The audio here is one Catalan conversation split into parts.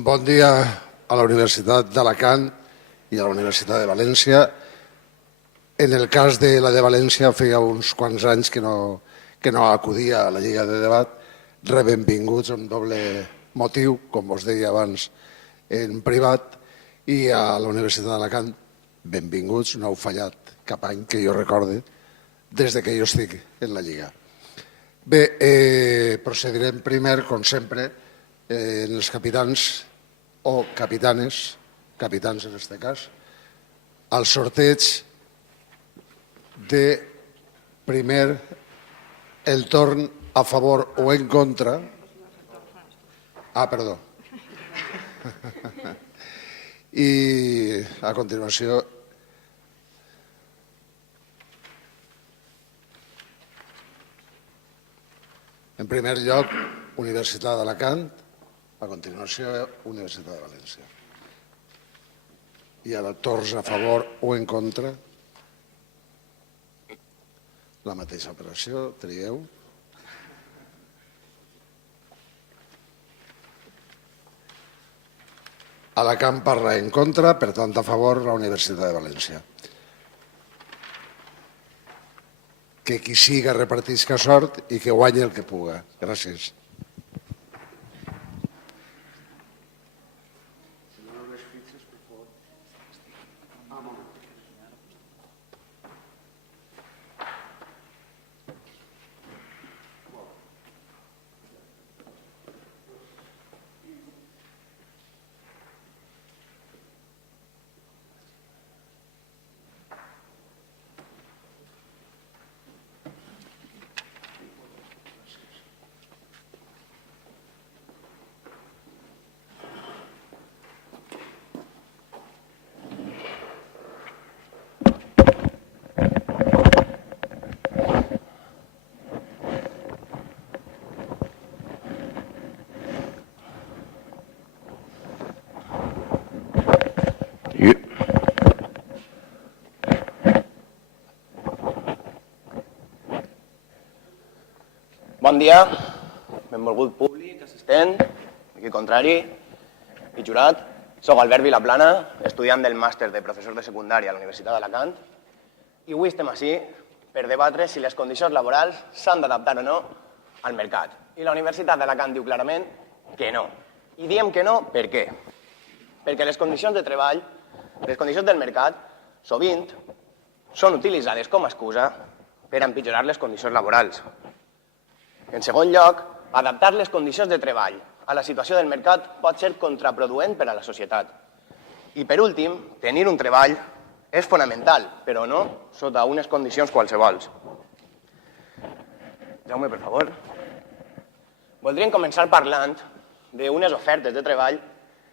Bon dia a la Universitat d'Alacant i a la Universitat de València. En el cas de la de València feia uns quants anys que no acudia a la Lliga de Debat. Benvinguts amb doble motiu, com us deia abans en privat, i a la Universitat d'Alacant benvinguts, no heu fallat cap any que jo recorde des de que jo estic en la Lliga. Bé, procedirem primer, com sempre, en els capitans o capitanes, capitans en aquest cas, al sorteig de primer el torn a favor o en contra. Perdó. I a continuació en primer lloc Universitat d'Alacant, a continuació Universitat de València. I ara torns a favor o en contra. La mateixa operació, trieu. Alacant parla en contra, per tant a favor la Universitat de València. Que qui siga repartisca sort i que guanyi el que puga. Gràcies. Bon dia, benvolgut públic, assistent, aquí contrari i jurat. Soc Albert Vilaplana, estudiant del màster de professor de secundària a la Universitat d'Alacant, i avui estem ací per debatre si les condicions laborals s'han d'adaptar o no al mercat. I la Universitat d'Alacant diu clarament que no. I diem que no, per què? Perquè les condicions de treball, les condicions del mercat, sovint són utilitzades com a excusa per empitjorar les condicions laborals. En segon lloc, adaptar les condicions de treball a la situació del mercat pot ser contraproduent per a la societat. I per últim, tenir un treball és fonamental, però no sota unes condicions qualsevols. Jaume, per favor. Voldríem començar parlant d'unes ofertes de treball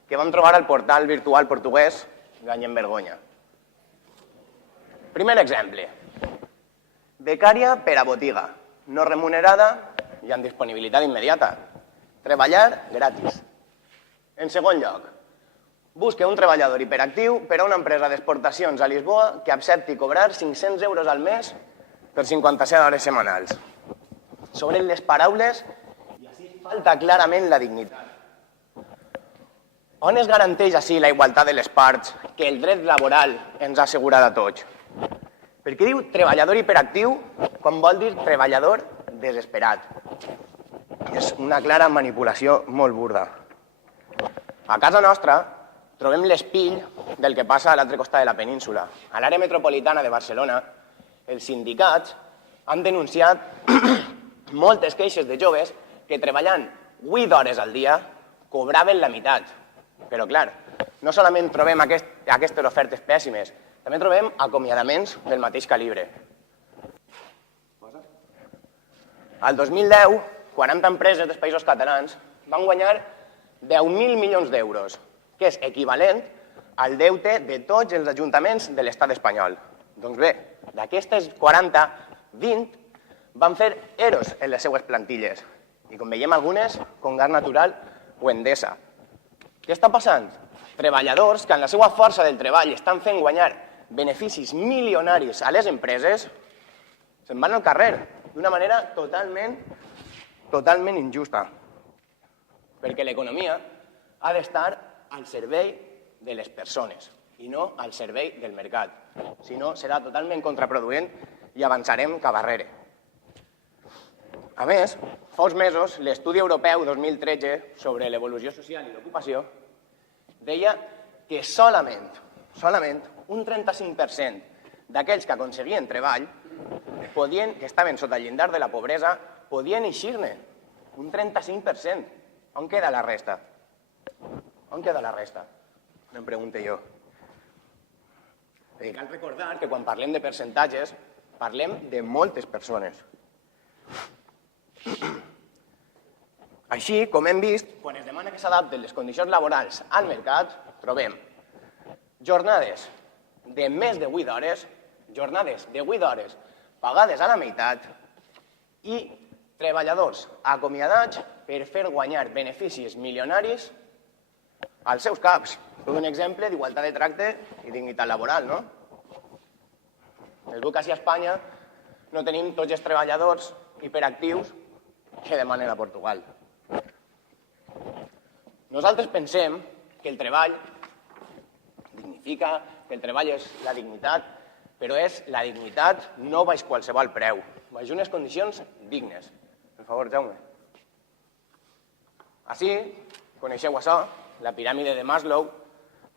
que vam trobar al portal virtual portuguès Gany en Vergonya. Primer exemple. Becària per a botiga, no remunerada i amb disponibilitat immediata. Treballar gratis. En segon lloc, busque un treballador hiperactiu per a una empresa d'exportacions a Lisboa que accepti cobrar 500 euros al mes per 57 hores setmanals. S'obren les paraules i així falta clarament la dignitat. On es garanteix així la igualtat de les parts que el dret laboral ens ha assegurat a tots? Per què diu treballador hiperactiu quan vol dir treballador desesperat? És una clara manipulació molt burda. A casa nostra trobem l'espill del que passa a l'altre costat de la península. A l'àrea metropolitana de Barcelona, els sindicats han denunciat moltes queixes de joves que treballant 8 hores al dia cobraven la meitat. Però, clar, no solament trobem aquestes ofertes pèssimes, també trobem acomiadaments del mateix calibre. Al 2010, 40 empreses dels països catalans van guanyar 10.000 milions d'euros, que és equivalent al deute de tots els ajuntaments de l'estat espanyol. Doncs bé, d'aquestes 40, 20 van fer EROs en les seues plantilles. I com veiem algunes, com Gas Natural o Endesa. Què està passant? Treballadors que en la seva força del treball estan fent guanyar beneficis milionaris a les empreses se'n van al carrer d'una manera totalment injusta. Perquè l'economia ha d'estar al servei de les persones i no al servei del mercat. Si no, serà totalment contraproduent i avançarem cap arrere. A més, fa uns mesos, l'estudi europeu 2013 sobre l'evolució social i l'ocupació deia que solament un 35% d'aquells que aconseguien treball, que estaven sota el llindar de la pobresa, podien eixir-ne. Un 35%. On queda la resta? On queda la resta? Em pregunto jo. Perquè cal recordar que quan parlem de percentatges parlem de moltes persones. Així, com hem vist, quan es demana que s'adapten les condicions laborals al mercat, trobem jornades de més de 8 hores, pagades a la meitat, i treballadors acomiadats per fer guanyar beneficis milionaris als seus caps. Un exemple d'igualtat de tracte i dignitat laboral, no? Es veu que així a Espanya no tenim tots els treballadors hiperactius que demanen a Portugal. Nosaltres pensem que el treball dignifica, que el treball és la dignitat, però és la dignitat no baix qualsevol preu, baix unes condicions dignes. Per favor, Jaume. Així, coneixeu això, la piràmide de Maslow.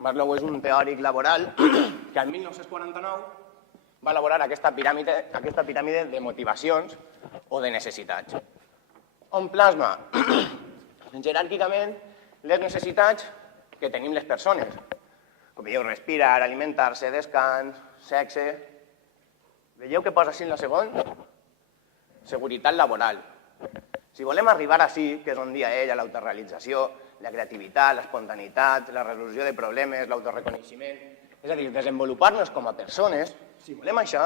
Maslow és un teòric laboral que el 1949 va elaborar aquesta piràmide de motivacions o de necessitats. On plasma jeràrquicament les necessitats que tenim les persones. Com veieu, respirar, alimentar-se, descans, sexe... Veieu què posa així en la segona? Seguretat laboral. Si volem arribar així, que és on dia ella, l'autorealització, la creativitat, l'espontaneïtat, la resolució de problemes, l'autoreconeixement, és a dir, desenvolupar-nos com a persones, si volem això,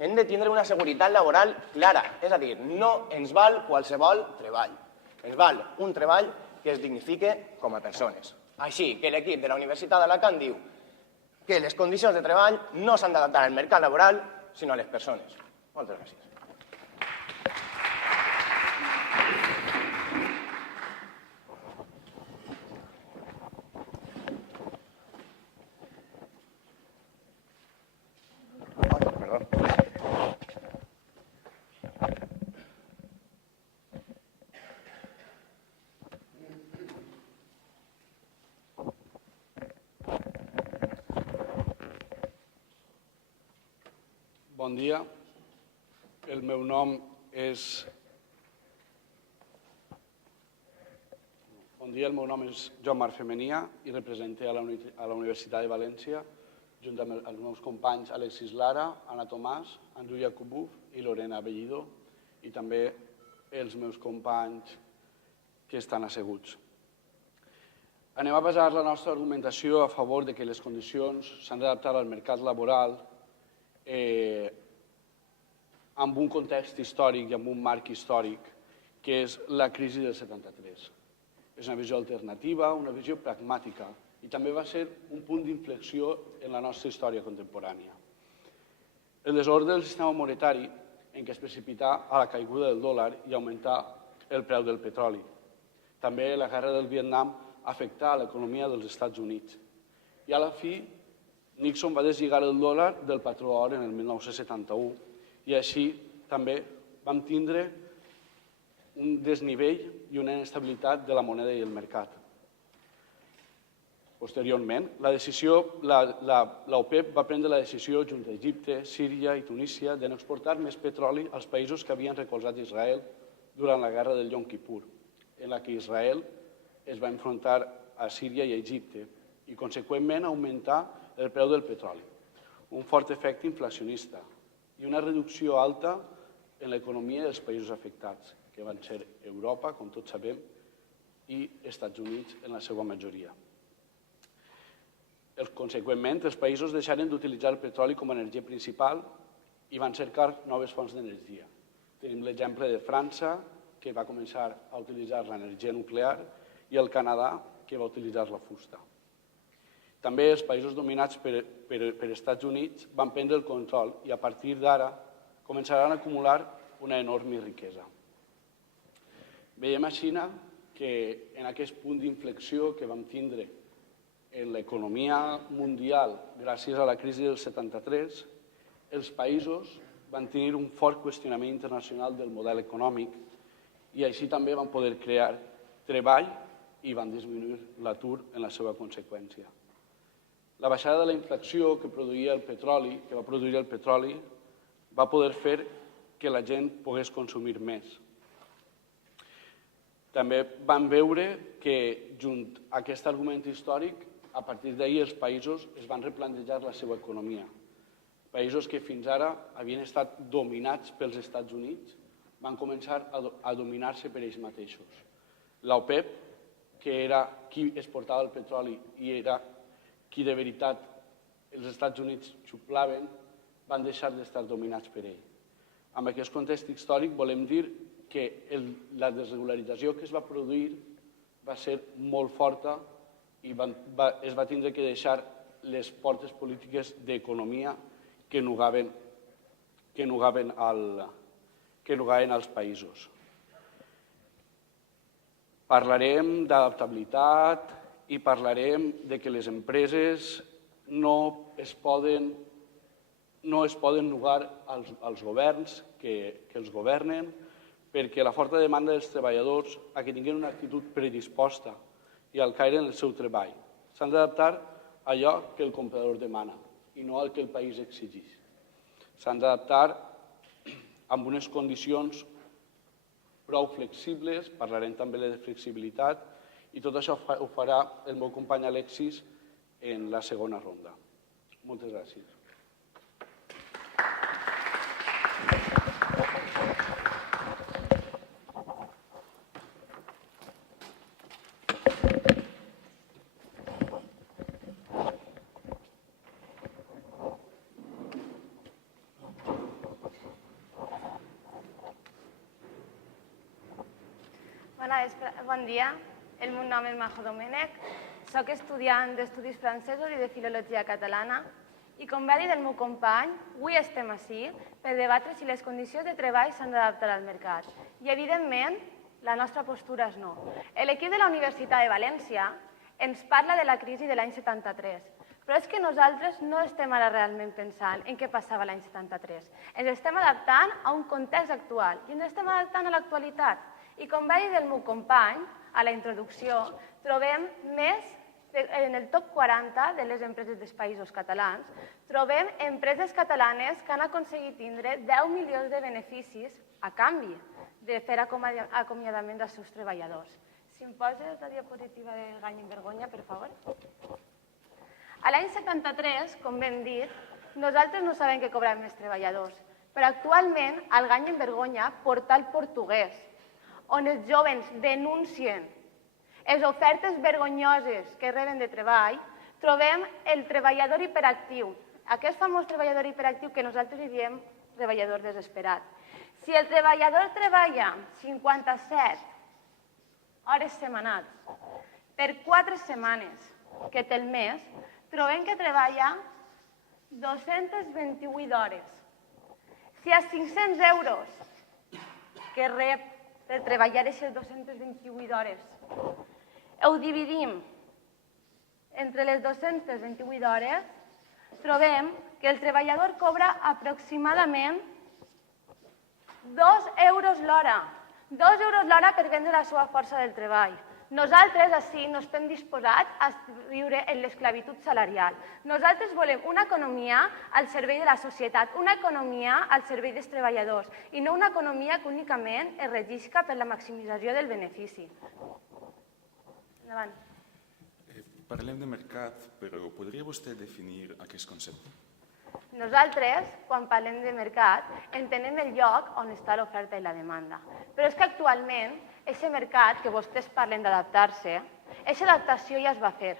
hem de tindre una seguretat laboral clara, és a dir, no ens val qualsevol treball, ens val un treball que es dignifique com a persones. Així que l'equip de la Universitat d'Alacant diu que les condicions de treball no s'han d'adaptar al mercat laboral, sinó a les persones. Moltes gràcies. Bon dia, el meu nom és... Joan Marc Femenia i represento a la Universitat de València junt amb els meus companys Alexis Lara, Ana Tomàs, Andrew Jakubov i Lorena Bellido i també els meus companys que estan asseguts. Anem a basar la nostra argumentació a favor de que les condicions s'han d'adaptar al mercat laboral amb un context històric i amb un marc històric, que és la crisi del 73. És una visió alternativa, una visió pragmàtica, i també va ser un punt d'inflexió en la nostra història contemporània. El desordre del sistema monetari, en què es precipità a la caiguda del dòlar i augmentar el preu del petroli. També la guerra del Vietnam afectà l'economia dels Estats Units. I a la fi, Nixon va deslligar el dòlar del patró or en el 1971 i així també vam tindre un desnivell i una inestabilitat de la moneda i el mercat. Posteriorment, l'OPEP va prendre la decisió junt a Egipte, Síria i Tunísia de no exportar més petroli als països que havien recolzat Israel durant la guerra del Yom Kippur, en la que Israel es va enfrontar a Síria i a Egipte i, conseqüentment, augmentar el preu del petroli, un fort efecte inflacionista i una reducció alta en l'economia dels països afectats, que van ser Europa, com tots sabem, i Estats Units en la seva majoria. Conseqüentment, els països deixaren d'utilitzar el petroli com a energia principal i van cercar noves fonts d'energia. Tenim l'exemple de França, que va començar a utilitzar l'energia nuclear, i el Canadà, que va utilitzar la fusta. També els països dominats per Estats Units van prendre el control i a partir d'ara començaran a acumular una enorme riquesa. Veiem a Xina que en aquest punt d'inflexió que vam tindre en l'economia mundial gràcies a la crisi del 73, els països van tenir un fort qüestionament internacional del model econòmic i així també van poder crear treball i van disminuir l'atur en la seva conseqüència. La baixada de la inflació que va produir el petroli va poder fer que la gent pogués consumir més. També vam veure que, junt a aquest argument històric, a partir d'ahir els països es van replantejar la seva economia. Països que fins ara havien estat dominats pels Estats Units van començar a dominar-se per ells mateixos. L'OPEP, que era qui exportava el petroli i era qui de veritat els Estats Units xuplaven, van deixar d'estar dominats per ell. En aquest context històric volem dir que la desregularització que es va produir va ser molt forta i es va tindre que deixar les fortes polítiques d'economia que nugaven als països. Parlarem d'adaptabilitat i parlarem de que les empreses no es poden nugar als governs que els governen perquè la forta demanda dels treballadors a que tinguin una actitud predisposta i al caire en el seu treball. S'han d'adaptar a allò que el comprador demana i no al que el país exigeix. S'han d'adaptar amb unes condicions prou flexibles, parlarem també de flexibilitat, i tot això ho farà el meu company Alexis en la segona ronda. Moltes gràcies. Bon dia, el meu nom és Majo Domènech, soc estudiant d'Estudis Francesos i de Filologia Catalana i, com va dir el meu company, avui estem ací per debatre si les condicions de treball s'han d'adaptar al mercat. I, evidentment, la nostra postura és no. L'equip de la Universitat de València ens parla de la crisi de l'any 73, però és que nosaltres no estem ara realment pensant en què passava l'any 73. Ens estem adaptant a un context actual i ens estem adaptant a l'actualitat. I com va dir el meu company a la introducció, trobem en el top 40 de les empreses dels països catalans, trobem empreses catalanes que han aconseguit tindre 10 milions de beneficis a canvi de fer acomiadaments als seus treballadors. Si em poses la diapositiva del Gany en Vergonya, per favor. A l'any 73, com vam dir, nosaltres no sabem què cobraven els treballadors, però actualment al Gany en Vergonya, portal portuguès, on els joves denuncien les ofertes vergonyoses que reben de treball, trobem el treballador hiperactiu, aquest famós treballador hiperactiu que nosaltres li diem treballador desesperat. Si el treballador treballa 57 hores setmanals per 4 setmanes que té el mes, trobem que treballa 228 hores. Si a 500 euros que rep per treballar aquestes 228 hores ho dividim entre les 228 hores, trobem que el treballador cobra aproximadament 2 euros l'hora. 2 euros l'hora per vendre la seva força del treball. Nosaltres, així, no estem disposats a viure en l'esclavitud salarial. Nosaltres volem una economia al servei de la societat, una economia al servei dels treballadors i no una economia que únicament es regisca per la maximització del benefici. Endavant. Parlem de mercat, però podria vostè definir aquest concepte? Nosaltres, quan parlem de mercat, entenem el lloc on està l'oferta i la demanda. Però és que actualment, aquest mercat que vostès parlen d'adaptar-se, aquesta adaptació ja es va fer.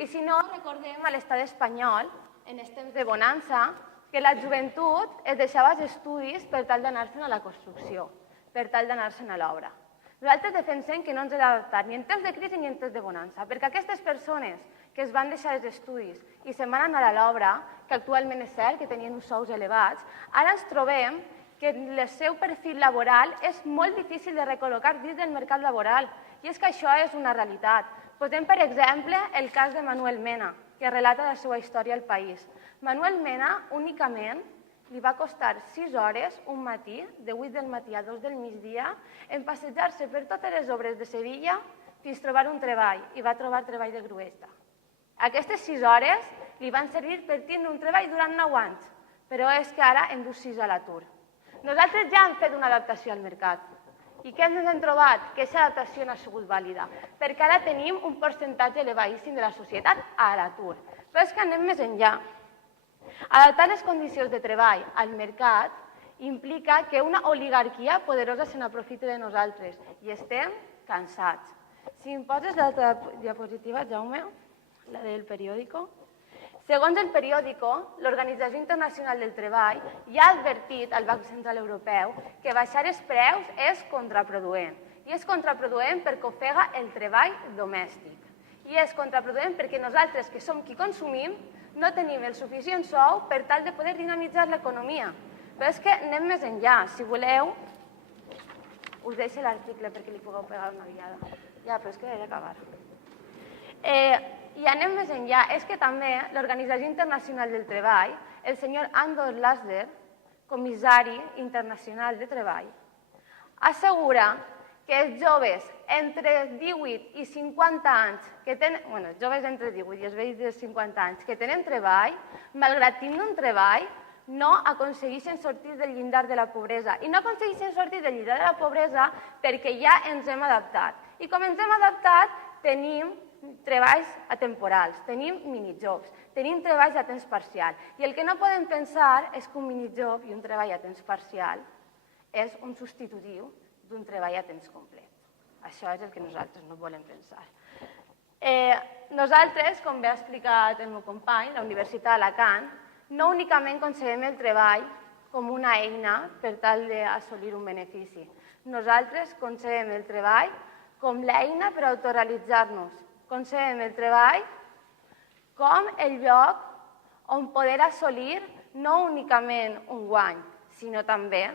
I si no, recordem a l'estat espanyol, en els temps de bonança, que la joventut es deixava els estudis per tal d'anar-se'n a la construcció, per tal d'anar-se'n a l'obra. Nosaltres defensem que no ens hem d'adaptar ni en temps de crisi ni en temps de bonança, perquè aquestes persones que es van deixar els estudis i se'n van anar a l'obra, que actualment és cert que tenien uns sous elevats, ara ens trobem que el seu perfil laboral és molt difícil de recol·locar dins del mercat laboral. I és que això és una realitat. Posem, per exemple, el cas de Manuel Mena, que relata la seva història al país. Manuel Mena únicament li va costar 6 hores un matí, de 8 del matí a 2 del migdia, en passejar-se per totes les obres de Sevilla fins trobar un treball, i va trobar treball de gruesta. Aquestes 6 hores li van servir per tindre un treball durant 9 anys, però és que ara hem dut 6 a l'atur. Nosaltres ja hem fet una adaptació al mercat. I què ens hem trobat? Que aquesta adaptació no ha sigut vàlida, perquè ara tenim un percentatge elevadíssim de la societat a l'atur. Però és que anem més enllà. Adaptar les condicions de treball al mercat implica que una oligarquia poderosa se n'aprofiti de nosaltres i estem cansats. Si em poses l'altra diapositiva, Jaume, la del periòdico. Segons el periòdico, l'Organització Internacional del Treball ja ha advertit al Banc Central Europeu que baixar els preus és contraproduent. I és contraproduent perquè ofega el treball domèstic. I és contraproduent perquè nosaltres, que som qui consumim, no tenim el suficient sou per tal de poder dinamitzar l'economia. Però és que anem més enllà. Si voleu, us deixo l'article perquè li pugueu pegar una guiada. Ja, però és que he d'acabar. I anem més enllà. És que també l'Organització Internacional del Treball, el senyor Andor Laszlo, comissari internacional de treball, assegura que els joves entre 18 i 50 anys, joves entre 18 i els vells de 50 anys que tenen treball, malgrat tindre un treball, no aconsegueixen sortir del llindar de la pobresa. I no aconsegueixen sortir del llindar de la pobresa perquè ja ens hem adaptat. I com ens hem adaptat, tenim treballs atemporals, tenim minijobs, tenim treballs a temps parcial. I el que no podem pensar és que un minijob i un treball a temps parcial és un substitutiu d'un treball a temps complet. Això és el que nosaltres no volem pensar. Nosaltres, com bé ha explicat el meu company, la Universitat d'Alacant, no únicament concebem el treball com una eina per tal d'assolir un benefici. Nosaltres concebem el treball com l'eina per autorrealitzar-nos. Concebem el treball com el lloc on poder assolir no únicament un guany, sinó també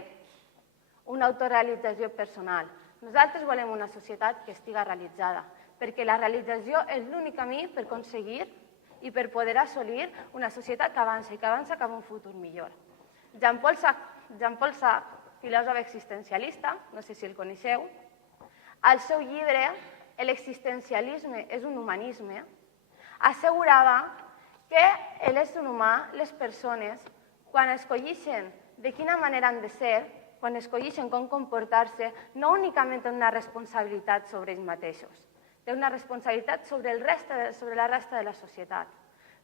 una autorrealització personal. Nosaltres volem una societat que estigui realitzada, perquè la realització és l'únic camí per aconseguir i per poder assolir una societat que avança i que avança cap a un futur millor. Jean-Paul Sartre, filòsof existencialista, no sé si el coneixeu, al seu llibre «L'existencialisme és un humanisme», assegurava que l'ésser humà, les persones, quan escolleixen de quina manera han de ser, quan escolleixen com comportar-se, no únicament tenen una responsabilitat sobre ells mateixos, té una responsabilitat sobre la resta de la societat.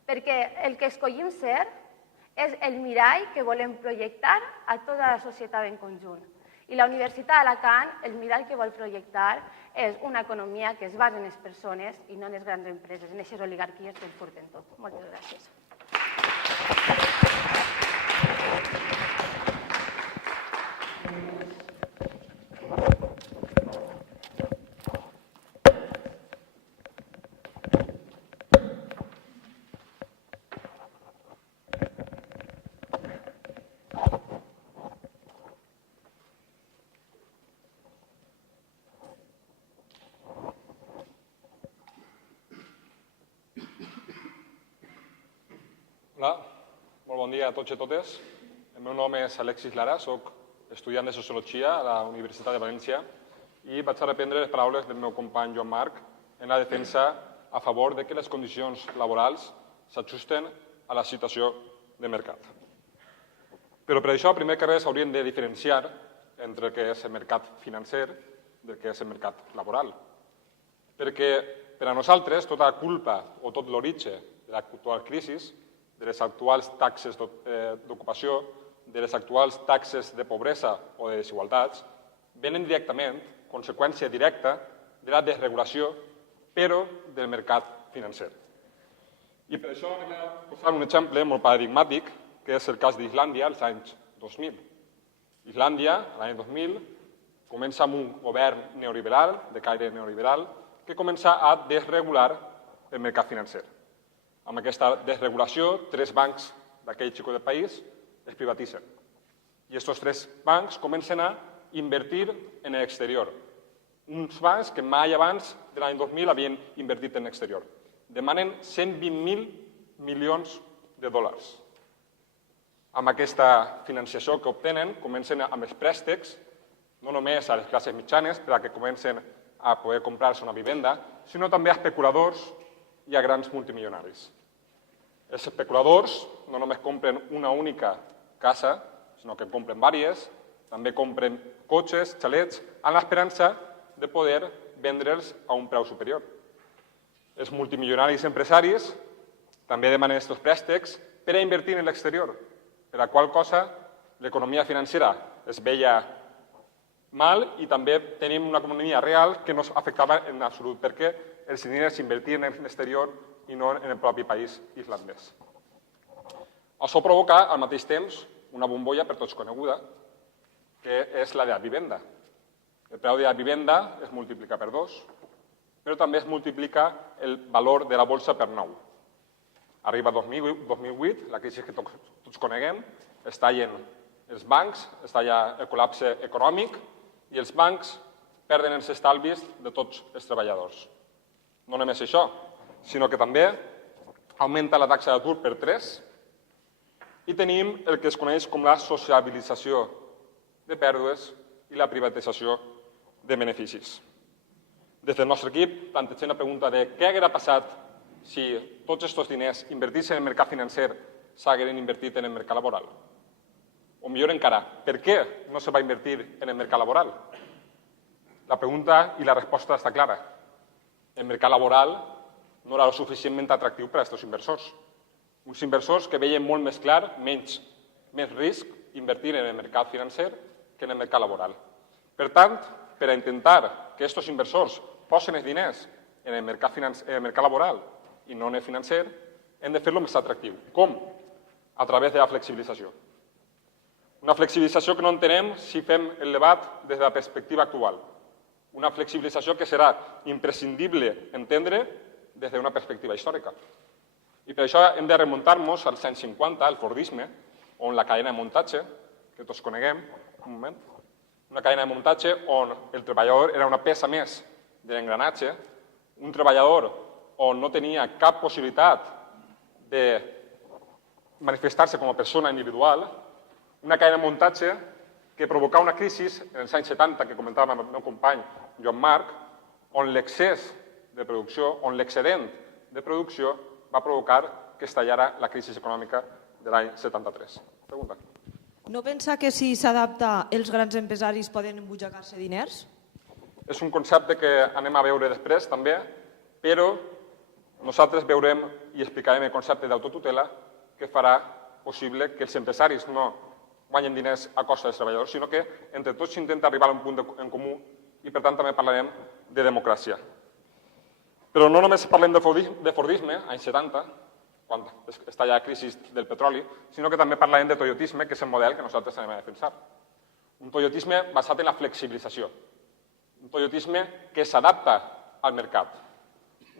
Perquè el que escollim ser és el mirall que volem projectar a tota la societat en conjunt. I la Universitat d'Alacant, el mirall que vol projectar és una economia que es basa en les persones i no en les grans empreses, en aquestes oligarquies que ens porten tot. Moltes gràcies. Hola, molt bon dia a tots i a totes. El meu nom és Alexis Lara, soc estudiant de Sociologia a la Universitat de València i vaig a reprendre les paraules del meu company Joan Marc en la defensa a favor de que les condicions laborals s'ajusten a la situació de mercat. Però per això, primer que res, hauríem de diferenciar entre el que és el mercat financer del que és el mercat laboral. Perquè per a nosaltres tota culpa o tot l'origen de l'actual crisi, de les actuals taxes d'ocupació, de les actuals taxes de pobresa o de desigualtats, venen directament, conseqüència directa, de la desregulació, però del mercat financer. I per això anem a posar un exemple molt paradigmàtic, que és el cas d'Islàndia als anys 2000. Islàndia, l'any 2000, comença amb un govern neoliberal, de caire neoliberal, que comença a desregular el mercat financer. Amb aquesta desregulació, 3 bancs d'aquell xico del país es privatitzen. I aquests 3 bancs comencen a invertir en l'exterior. Uns bancs que mai abans de l'any 2000 havien invertit en l'exterior. Demanen 120.000 milions de dòlars. Amb aquesta financiació que obtenen, comencen amb els préstecs, no només a les classes mitjanes, perquè comencen a poder comprar-se una vivenda, sinó també a especuladors i a grans multimilionaris. Els especuladors no només compren una única casa, sinó que en compren diverses, també compren cotxes, xalets, amb l'esperança de poder vendre'ls a un preu superior. Els multimilionaris empresaris també demanen aquests préstecs per a invertir en l'exterior, per la qual cosa l'economia financera es veia mal i també tenim una economia real que no afectava en absolut, perquè els diners s'invertien en l'exterior i no en el propi país islandès. Això provoca al mateix temps una bombolla per tots coneguda, que és la de la vivenda. El preu de la vivenda es multiplica per 2, però també es multiplica el valor de la bolsa per 9. Arriba 2008, la crisi que tots coneguem, es tallen els bancs, es talla el col·lapse econòmic i els bancs perden els estalvis de tots els treballadors. No només això, sinó que també augmenta la taxa d'atur per 3 i tenim el que es coneix com la sociabilització de pèrdues i la privatització de beneficis. Des del nostre equip plantegem la pregunta de què hauria passat si tots aquests diners invertits en el mercat financer s'haguessin invertit en el mercat laboral. O millor encara, per què no se va invertir en el mercat laboral? La pregunta i la resposta està clara. El mercat laboral no era suficientment atractiu per a aquests inversors. Uns inversors que veien molt més clar, més risc invertir en el mercat financer que en el mercat laboral. Per tant, per a intentar que aquests inversors posen els diners en el mercat laboral i no en el financer, hem de fer-lo més atractiu. Com? A través de la flexibilització. Una flexibilització que no entenem si fem el debat des de la perspectiva actual. Una flexibilització que serà imprescindible entendre des d'una perspectiva històrica. I per això hem de remuntar-nos als anys 50, al Fordisme, on la cadena de muntatge, que tots coneguem, una cadena de muntatge on el treballador era una peça més de l'engranatge, un treballador on no tenia cap possibilitat de manifestar-se com a persona individual, una cadena de muntatge que provocava una crisi en els anys 70, que comentava el meu company Joan Marc, on l'excés de producció, on l'excedent de producció va provocar que estallara la crisi econòmica de l'any 73. Pregunta. No pensa que si s'adapta els grans empresaris poden embutxacar-se diners? És un concepte que anem a veure després també, però nosaltres veurem i explicarem el concepte d'autotutela que farà possible que els empresaris no guanyen diners a costa dels treballadors, sinó que entre tots s'intenta arribar a un punt en comú i per tant també parlarem de democràcia. Però no només parlem de Fordisme, anys 70, quan està ja la crisi del petroli, sinó que també parlarem de toyotisme, que és el model que nosaltres anem a defensar. Un toyotisme basat en la flexibilització. Un toyotisme que s'adapta al mercat.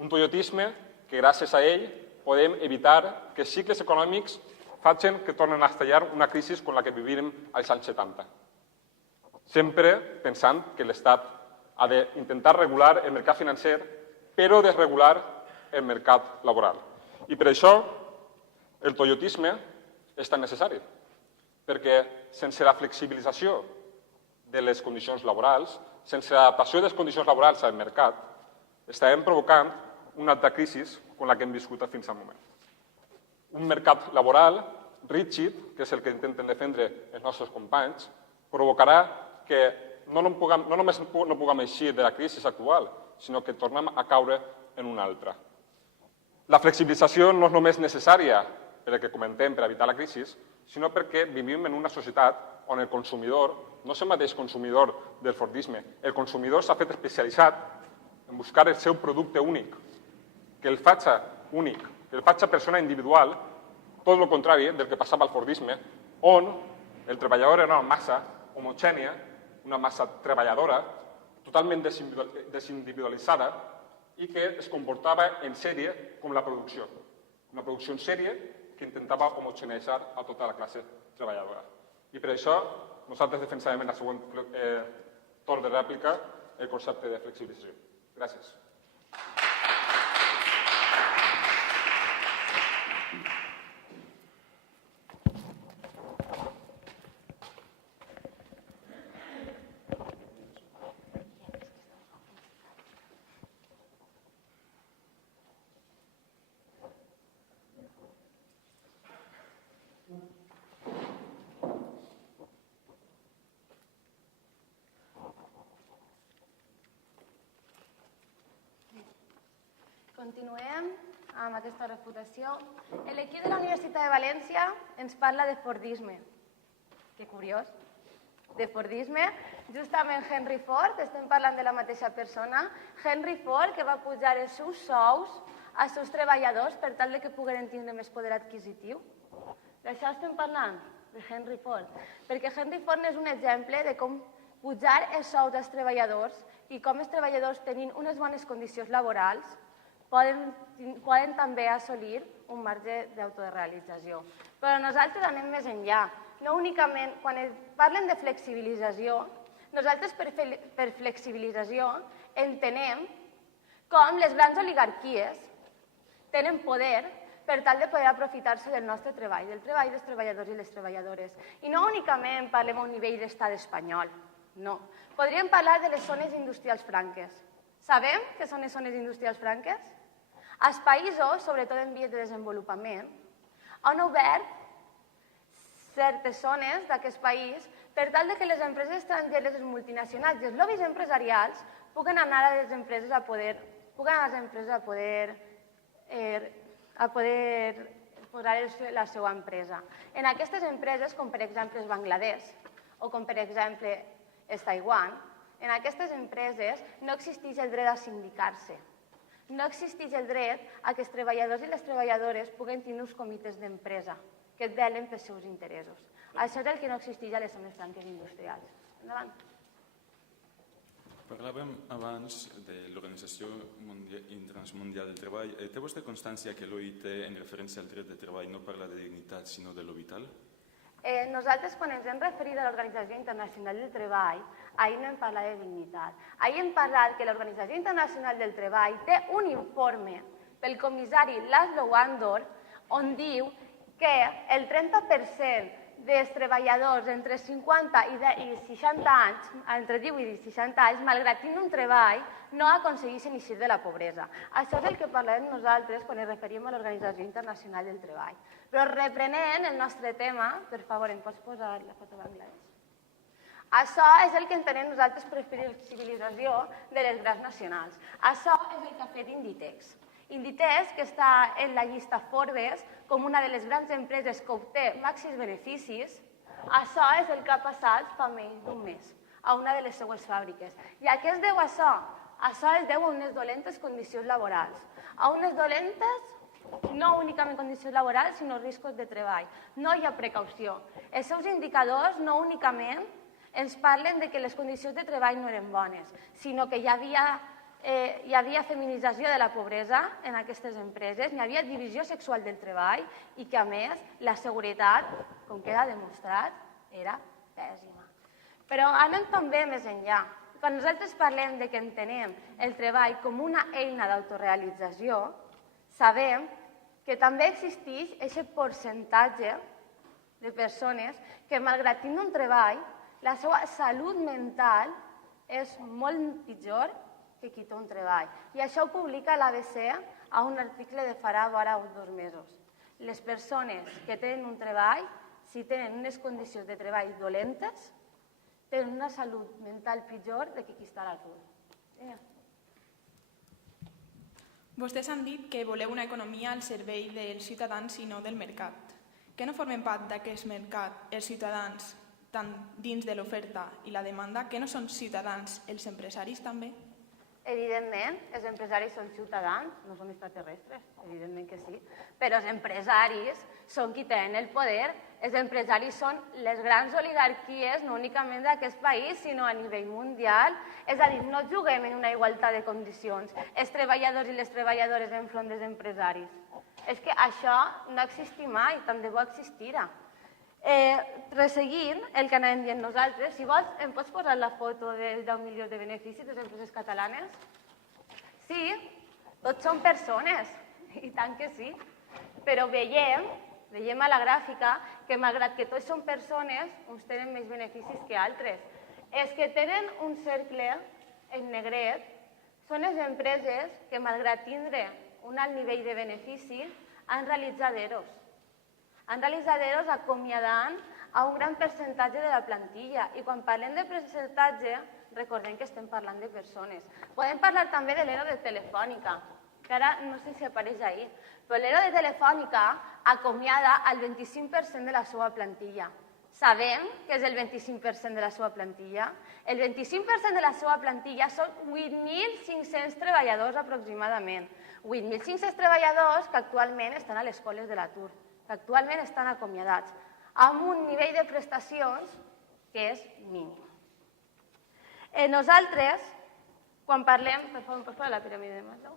Un toyotisme que gràcies a ell podem evitar que cicles econòmics facin que tornen a estallar una crisi com la que vivim als anys 70. Sempre pensant que l'Estat ha d'intentar regular el mercat financer, però desregular el mercat laboral. I per això el toyotisme és tan necessari, perquè sense la flexibilització de les condicions laborals, sense l'adaptació de les condicions laborals al mercat, estarem provocant una altra crisi com la que hem viscut fins al moment. Un mercat laboral rígid, que és el que intenten defendre els nostres companys, provocarà que no només no puguem eixir de la crisi actual, sinó que tornem a caure en una altra. La flexibilització no és només necessària per el que comentem per evitar la crisi, sinó perquè vivim en una societat on el consumidor no és el mateix consumidor del Fordisme. El consumidor s'ha fet especialitzat en buscar el seu producte únic, que el faci únic, que el faci persona individual, tot el contrari del que passava al Fordisme, on el treballador era una massa homogènia, una massa treballadora, totalment desindividualitzada i que es comportava en sèrie com la producció. Una producció en sèrie que intentava homogeneïtzar a tota la classe treballadora. I per això nosaltres defensarem en la següent torn de rèplica el concepte de flexibilització. Gràcies. Continuem amb aquesta refutació. L'equip de la Universitat de València ens parla de Fordisme. Que curiós. De Fordisme. Justament Henry Ford, estem parlant de la mateixa persona. Henry Ford, que va pujar els seus sous als seus treballadors per tal que pogueren tindre més poder adquisitiu. D'això estem parlant, de Henry Ford. Perquè Henry Ford és un exemple de com pujar els sous dels treballadors i com els treballadors tenint unes bones condicions laborals poden també assolir un marge d'autorealització. Però nosaltres anem més enllà. No únicament, quan parlen de flexibilització, nosaltres per flexibilització entenem com les grans oligarquies tenen poder per tal de poder aprofitar-se del nostre treball, del treball dels treballadors i les treballadores. I no únicament parlem a un nivell d'estat espanyol, no. Podríem parlar de les zones industrials franques. Sabem què són les zones industrials franques? Els països, sobretot en vies de desenvolupament, han obert certes zones d'aquest país per tal que les empreses estrangeres, les multinacionals i els lobbies empresarials puguen anar a les empreses a poder posar la seva empresa. En aquestes empreses, com per exemple és Bangladesh o com per exemple és Taiwan, en aquestes empreses no existeix el dret a sindicar-se. No existeix el dret a que els treballadors i les treballadores puguen tenir uns comitès d'empresa que velen pels seus interessos. Això és el que no existeix a les zones franques industrials. Endavant. Parlàvem abans de l'Organització Internacional del Treball. Té vostè constància que l'OIT, en referència al dret de treball, no parla de dignitat, sinó de lo vital? Nosaltres, quan ens hem referit a l'Organització Internacional del Treball, ahir no hem parlat de dignitat. Ahir hem parlat que l'Organització Internacional del Treball té un informe pel comissari Laszlo Andor on diu que el 30% dels treballadors entre 50 i 60 anys, entre 18 i 60 anys, malgrat tenir un treball, no aconsegueixen eixir de la pobresa. Això és el que parlem nosaltres quan ens referim a l'Organització Internacional del Treball. Però reprenent el nostre tema, per favor, em pots posar la foto d'Anglaterra? Això és el que entenem nosaltres per flexibilització de les grans nacionals. Això és el que ha fet Inditex. Inditex, que està en la llista Forbes com una de les grans empreses que obté màxims beneficis, això és el que ha passat fa menys d'un mes a una de les seues fàbriques. I a què es deu això? Això es deu a unes dolentes condicions laborals. A unes dolentes, no únicament condicions laborals, sinó riscos de treball. No hi ha precaució. Els seus indicadors no únicament ens parlen de que les condicions de treball no eren bones, sinó que hi havia feminització de la pobresa en aquestes empreses, hi havia divisió sexual del treball i que, a més, la seguretat, com queda demostrat, era pèssima. Però anem també més enllà. Quan nosaltres parlem de que entenem el treball com una eina d'autorealització, sabem que també existeix aquest percentatge de persones que, malgrat tenir un treball, la seva salut mental és molt pitjor que qui té un treball. I això ho publica l'ABC a un article de farà vora 2 mesos. Les persones que tenen un treball, si tenen unes condicions de treball dolentes, tenen una salut mental pitjor que qui està a l'atur. Vostès han dit que voleu una economia al servei dels ciutadans i no del mercat. Que no formen part d'aquest mercat els ciutadans tant dins de l'oferta i la demanda, que no són ciutadans els empresaris també? Evidentment, els empresaris són ciutadans, no són extraterrestres, evidentment que sí, però els empresaris són qui tenen el poder, els empresaris són les grans oligarquies, no únicament d'aquest país, sinó a nivell mundial, és a dir, no juguem en una igualtat de condicions, els treballadors i les treballadores enfront dels empresaris. És que això no existi mai, tant de bo existira. Resseguint el que anàvem dient nosaltres, si vols, em pots posar la foto dels 10 milions de beneficis de les empreses catalanes? Sí, tots són persones, i tant que sí, però veiem a la gràfica que malgrat que tots són persones, uns tenen més beneficis que altres. Els que tenen un cercle en negret són les empreses que malgrat tindre un alt nivell de benefici han realitzat EROs. Han realitzat EROs acomiadant a un gran percentatge de la plantilla. I quan parlem de percentatge, recordem que estem parlant de persones. Podem parlar també de l'ERO de Telefònica, que ara no sé si apareix ahir, però l'ERO de Telefònica acomiada el 25% de la seva plantilla. Sabem que és el 25% de la seva plantilla? El 25% de la seva plantilla són 8.500 treballadors aproximadament. 8.500 treballadors que actualment estan a les coles de l'atur, que actualment estan acomiadats, amb un nivell de prestacions que és mínim. Nosaltres, quan parlem, per favor, em pots posar la piràmide de Maslow?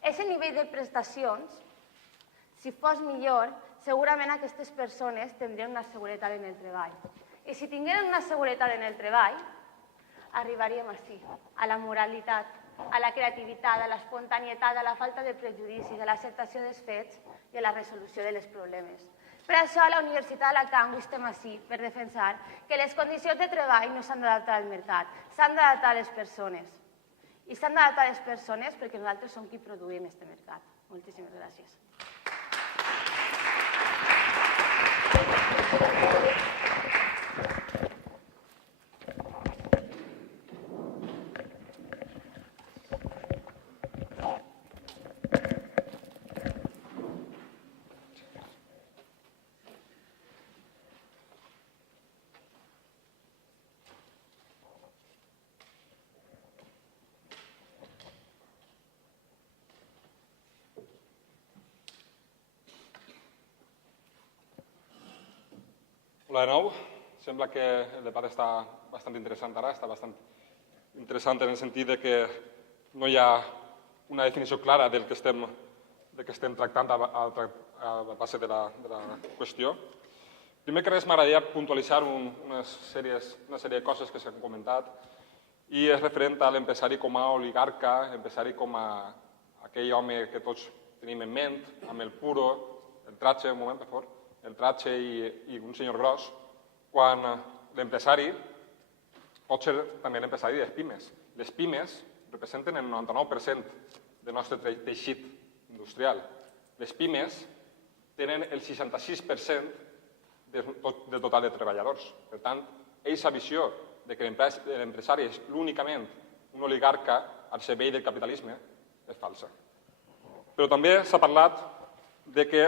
Aquest nivell de prestacions, si fos millor, segurament aquestes persones tindrien una seguretat en el treball. I si tingueren una seguretat en el treball, arribaríem així, a la moralitat, a la creativitat, a l'espontanietat, a la falta de prejudicis, a l'acceptació dels fets i a la resolució dels problemes. Per això a la Universitat d'Alacant estem així, per defensar que les condicions de treball no s'han d'adaptar al mercat, s'han d'adaptar a les persones. I s'han d'adaptar a les persones perquè nosaltres som qui produïm aquest mercat. Moltíssimes gràcies. Hola de nou. Sembla que el debat està bastant interessant ara, està bastant interessant en el sentit que no hi ha una definició clara del que estem tractant a la base de la qüestió. Primer que res m'agradaria puntualitzar una sèrie de coses que s'han comentat i és referent a l'empresari com a oligarca, l'empresari com a aquell home que tots tenim en ment, amb el puro, el tratge, un moment, per favor, el tratge i un senyor gros, quan l'empresari pot ser també l'empresari de les pimes. Les pimes representen el 99% del nostre teixit industrial. Les pimes tenen el 66% del total de treballadors. Per tant, aquesta visió de que l'empresari és únicament un oligarca al servei del capitalisme és falsa. Però també s'ha parlat de que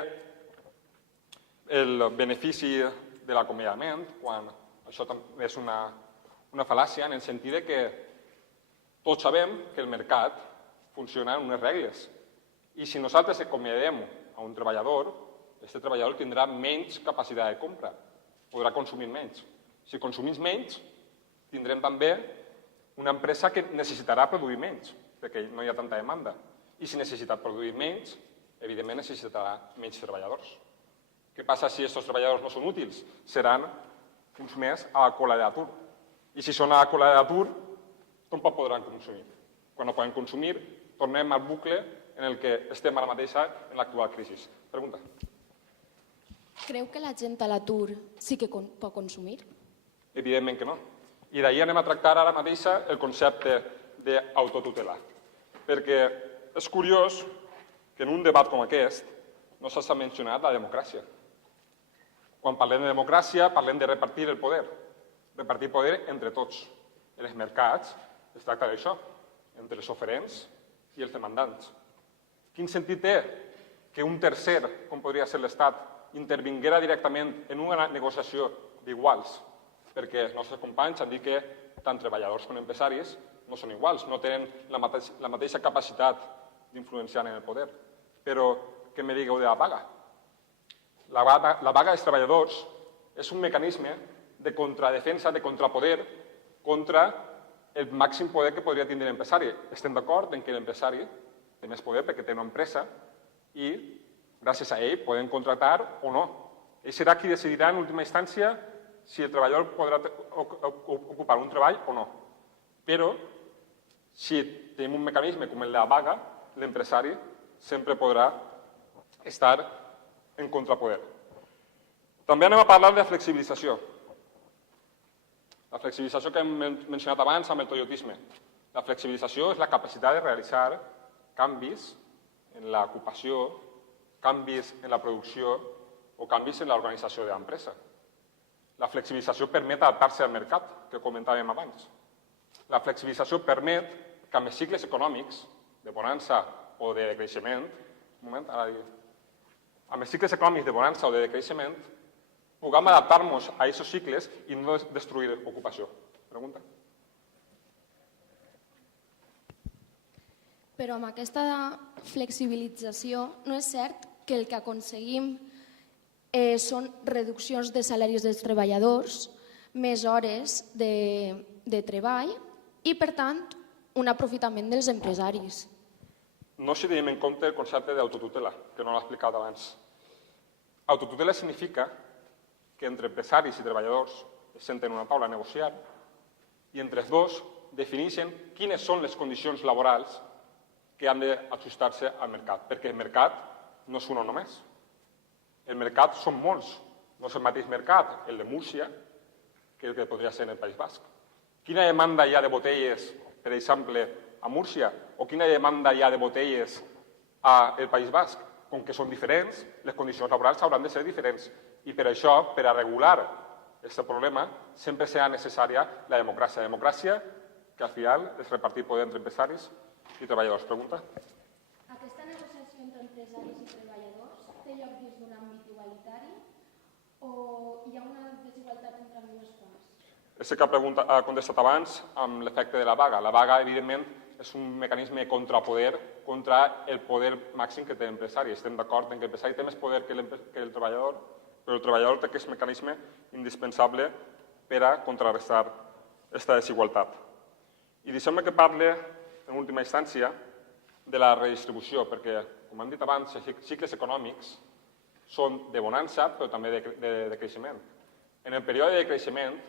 el benefici de l'acomiadament, quan això també és una fal·làcia en el sentit que tots sabem que el mercat funciona en unes regles i si nosaltres acomiadem a un treballador, aquest treballador tindrà menys capacitat de compra, podrà consumir menys. Si consumís menys, tindrem també una empresa que necessitarà produir menys, perquè no hi ha tanta demanda. I si necessita produir menys, evidentment necessitarà menys treballadors. Què passa si aquests treballadors no són útils? Seran uns més a la cola de l'atur. I si són a la cola de l'atur, tampoc podran consumir. Quan no poden consumir, tornem al bucle en el que estem ara mateixa en l'actual crisi. Pregunta. Creu que la gent a l'atur sí que pot consumir? Evidentment que no. I d'ahir anem a tractar ara mateixa el concepte d'autotutela. Perquè és curiós que en un debat com aquest no s'ha mencionat la democràcia. Quan parlem de democràcia, parlem de repartir el poder. Repartir poder entre tots. En els mercats es tracta d'això, entre els oferents i els demandants. Quin sentit té que un tercer, com podria ser l'Estat, intervinguera directament en una negociació d'iguals? Perquè els nostres companys han dit que tant treballadors com empresaris no són iguals, no tenen la mateixa capacitat d'influenciar en el poder. Però què me digueu de la vaga? La vaga dels treballadors és un mecanisme de contradefensa, de contrapoder contra el màxim poder que podria tindre l'empresari. Estem d'acord en que l'empresari té més poder perquè té una empresa i gràcies a ell poden contractar o no. Ell serà qui decidirà en última instància si el treballador podrà ocupar un treball o no. Però, si tenim un mecanisme com el de la vaga, l'empresari sempre podrà estar en contrapoder. També anem a parlar de flexibilització. La flexibilització que hem mencionat abans amb el toyotisme. La flexibilització és la capacitat de realitzar canvis en l'ocupació, canvis en la producció o canvis en l'organització de l'empresa. La flexibilització permet adaptar-se al mercat, que comentàvem abans. La flexibilització permet que amb els cicles econòmics de bonança o de decreixement, amb els cicles econòmics de bonança o de decreixement, puguem adaptar-nos a aquests cicles i no destruir ocupació. Pregunta? Però amb aquesta flexibilització no és cert que el que aconseguim són reduccions de salaris dels treballadors, més hores de treball i, per tant, un aprofitament dels empresaris. No si tenim en compte el concepte d'autotutela, que no l'he explicat abans. Autotutela significa que entre empresaris i treballadors es senten a una taula a negociar i entre els dos defineixen quines són les condicions laborals que han d'ajustar-se al mercat, perquè el mercat no és un només. El mercat són molts, no és el mateix mercat, el de Múrcia, que el que podria ser en el País Basc. Quina demanda hi ha de botelles, per exemple, a Múrcia, o quina demanda hi ha de botelles al País Basc? Com que són diferents, les condicions laborals hauran de ser diferents. I per això, per a regular aquest problema, sempre serà necessària la democràcia. La democràcia, que al final és repartir poder entre empresaris i treballadors. Pregunta? Aquesta negociació entre empresaris i treballadors té lloc dins d'un àmbit igualitari o hi ha una desigualtat entre ambdues parts? És el que ha contestat abans amb l'efecte de la vaga. La vaga, evidentment, és un mecanisme de contrapoder contra el poder màxim que té l'empresari. Estem d'acord en que l'empresari té més poder que el treballador, però el treballador té aquest mecanisme indispensable per a contrarrestar aquesta desigualtat. I deixem-me que parli, en última instància, de la redistribució, perquè, com hem dit abans, els cicles econòmics són de bonança, però també de creixement. En el període de creixement,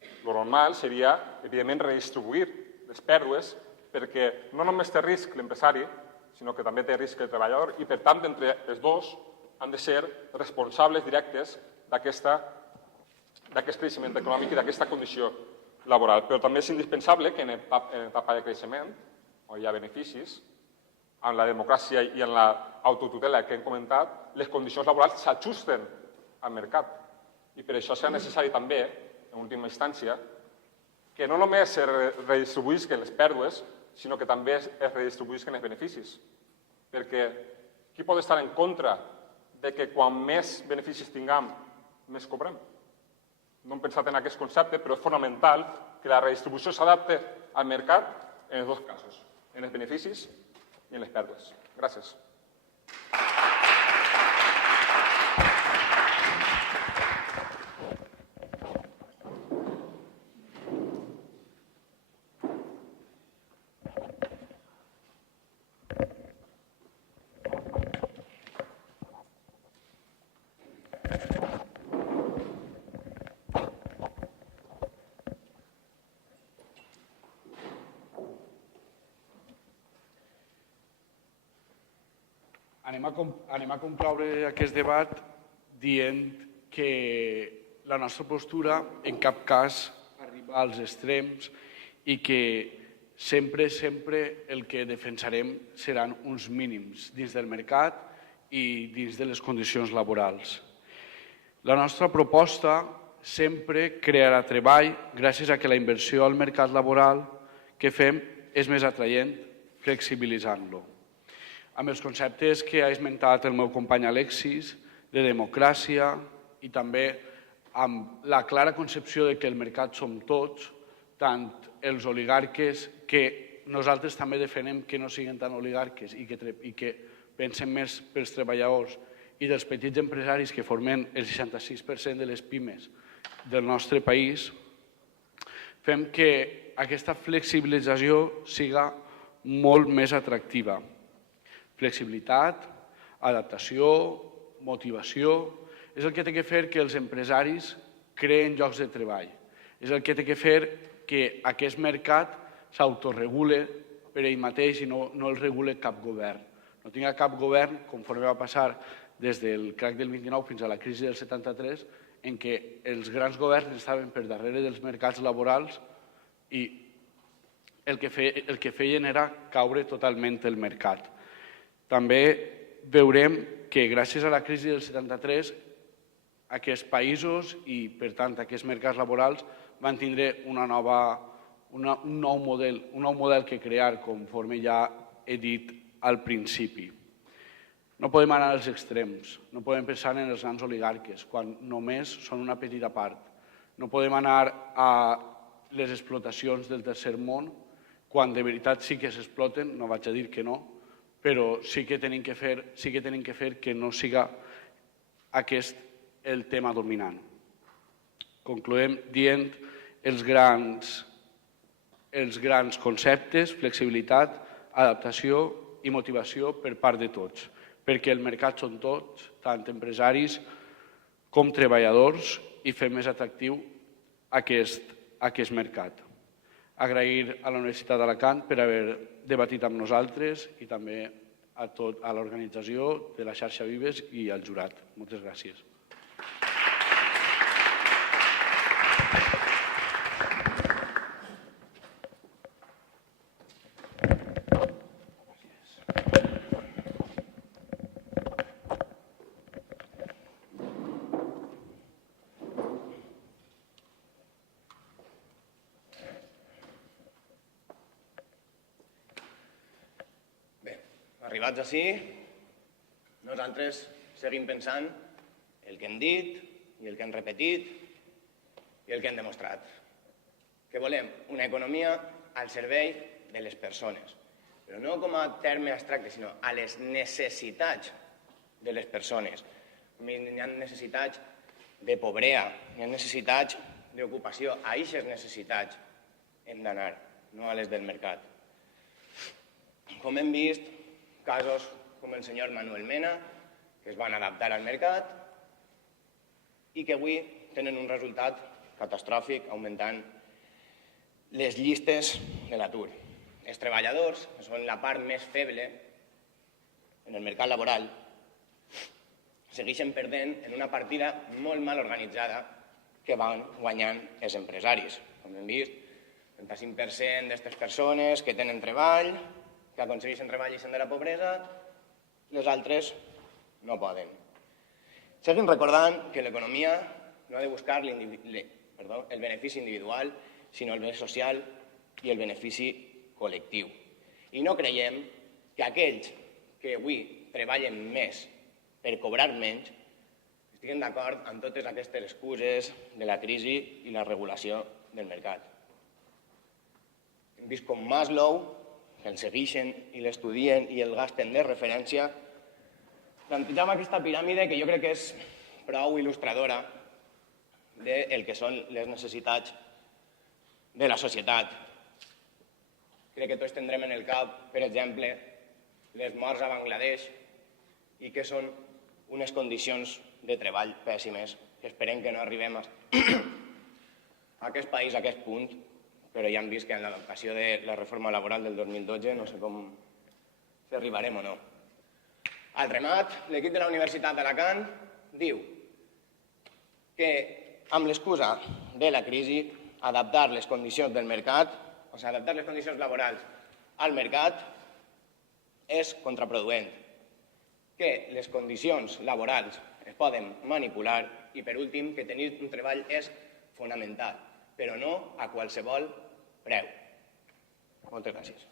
el normal seria, evidentment, redistribuir les pèrdues perquè no només té risc l'empresari, sinó que també té risc el treballador i, per tant, entre els dos han de ser responsables directes d'aquest creixement econòmic i d'aquesta condició laboral. Però també és indispensable que en etapa de creixement, on hi ha beneficis, en la democràcia i en l'autotutela que hem comentat, les condicions laborals s'ajusten al mercat. I per això serà necessari també, en última instància, que no només es redistribuïsquen les pèrdues, sinó que també es redistribuïsquen els beneficis. Perquè qui pot estar en contra de que quan més beneficis tinguem, més cobrem? No hem pensat en aquest concepte, però és fonamental que la redistribució s'adapte al mercat en els dos casos, en els beneficis i en les pèrdues. Gràcies. Anem a concloure aquest debat dient que la nostra postura en cap cas arriba als extrems i que sempre el que defensarem seran uns mínims dins del mercat i dins de les condicions laborals. La nostra proposta sempre crearà treball gràcies a que la inversió al mercat laboral que fem és més atraient flexibilitzant-lo. Amb els conceptes que ha esmentat el meu company Alexis, de democràcia i també amb la clara concepció de que el mercat som tots, tant els oligarques, que nosaltres també defenem que no siguin tan oligarques i que pensen més pels treballadors i dels petits empresaris que formen el 66% de les pimes del nostre país, fem que aquesta flexibilització siga molt més atractiva. Flexibilitat, adaptació, motivació, és el que té que fer que els empresaris creen llocs de treball. És el que té que fer que aquest mercat s'autoregule per ell mateix i no el regule cap govern. No tinga cap govern, conforme va passar des del crac del 29 fins a la crisi del 73, en què els grans governs estaven per darrere dels mercats laborals i el que feien era caure totalment el mercat. També veurem que gràcies a la crisi del 73 aquests països i, per tant, aquests mercats laborals van tindre un nou model que crear, conforme ja he dit al principi. No podem anar als extrems, no podem pensar en els grans oligarques, quan només són una petita part. No podem anar a les explotacions del tercer món, quan de veritat sí que s'exploten, no vaig a dir que no, però sí que tenim que fer que no siga aquest el tema dominant. Concloem dient els grans conceptes, flexibilitat, adaptació i motivació per part de tots, perquè el mercat són tots, tant empresaris com treballadors, i fem més atractiu aquest mercat. Agrair a la Universitat d'Alacant per haver debatit amb nosaltres i també a l'organització de la xarxa Vives i al jurat. Moltes gràcies. Arribats ací, nosaltres seguim pensant el que hem dit i el que hem repetit i el que hem demostrat. Que volem una economia al servei de les persones, però no com a terme abstracte, sinó a les necessitats de les persones. Hi ha necessitats de pobresa, hi ha necessitats d'ocupació. A aquestes necessitats hem d'anar, no a les del mercat. Com hem vist, casos com el senyor Manuel Mena, que es van adaptar al mercat i que avui tenen un resultat catastròfic, augmentant les llistes de l'atur. Els treballadors, que són la part més feble en el mercat laboral, segueixen perdent en una partida molt mal organitzada que van guanyant els empresaris. Com hem vist, el 35% d'aquestes persones que tenen treball, que aconsegueixen treball i se'n de la pobresa, les altres no poden. Seguim recordant que l'economia no ha de buscar el benefici individual, sinó el bé social i el benefici col·lectiu. I no creiem que aquells que avui treballen més per cobrar menys estiguen d'acord amb totes aquestes excuses de la crisi i la regulació del mercat. Hem vist com Maslow, que el segueixen i l'estudien i el gasten de referència, plantejava aquesta piràmide que jo crec que és prou il·lustradora del que són les necessitats de la societat. Crec que tots tindrem en el cap, per exemple, les morts a Bangladesh i que són unes condicions de treball pèssimes, que esperem que no arribem a aquest país, a aquest punt, però ja hem vist que en l'adaptació de la reforma laboral del 2012 no sé si arribarem o no. Al remat, l'equip de la Universitat d'Alacant diu que amb l'excusa de la crisi, adaptar les condicions del mercat, o sigui, adaptar les condicions laborals al mercat és contraproduent, que les condicions laborals es poden manipular i, per últim, que tenir un treball és fonamental, però no a qualsevol preu. Moltes gràcies.